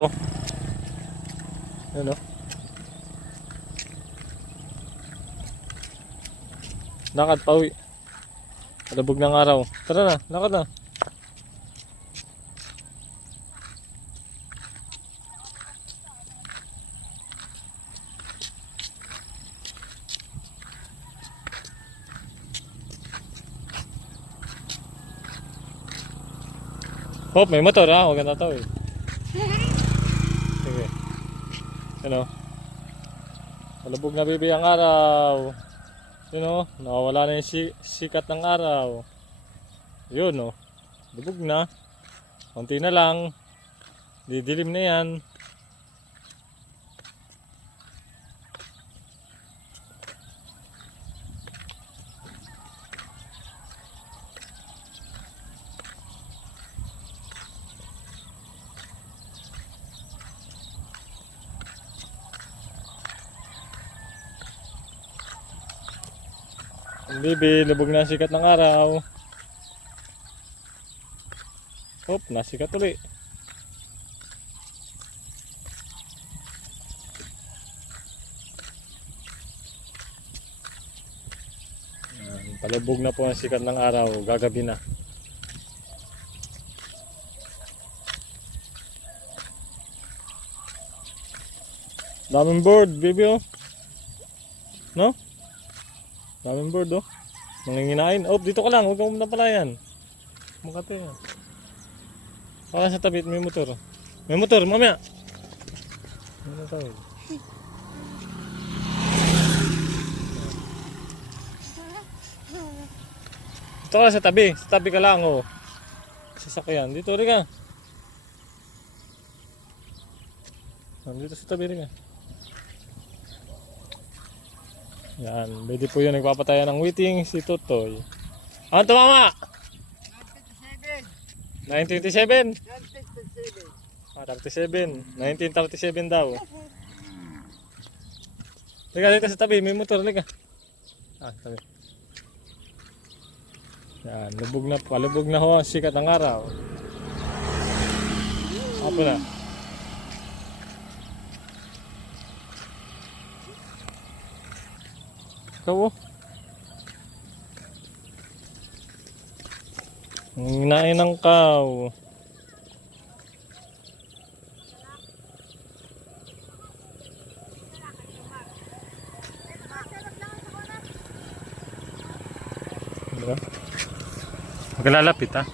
Oh, ano? Lakad pa uwi. Kalabog ng araw. Tara na, lakad na. Hop, may motor ha, huwag na tawid. Sige. Ano? Kalabog na bibi ang araw. Yun o, nakawala na yung sikat ng araw. Yun o, lubog na. Konti na lang. Didilim na yan. Ang bibi, lubog na ang sikat ng araw. Hop, nasikat ulit. Palubog na po ang sikat ng araw, gagabi na. Daming bird, baby oh. No? Daming bird oh. Nanginginain. Oh, dito ka lang, huwag kang napalayan. Makati yan. Baka sa tabi, may motor. May motor, mamaya. May motor. Dito ka sa tabi. Sa tabi ka lang oh. Sasakyan. Dito rin ka. Dito sa tabi rin ka. Yan. Pwede po yun. Nagpapatayan ng waiting si Totoy. Ano ito mama? 1927. 1927. Ah, 37. 1937 daw. Liga dito sa tabi. May motor. Liga. Ah, tabi. Yan, palubog na ho ang sikat ng araw. Apo na. Ikaw oh. Hinain ng cow. Diba? Maglalapit ha.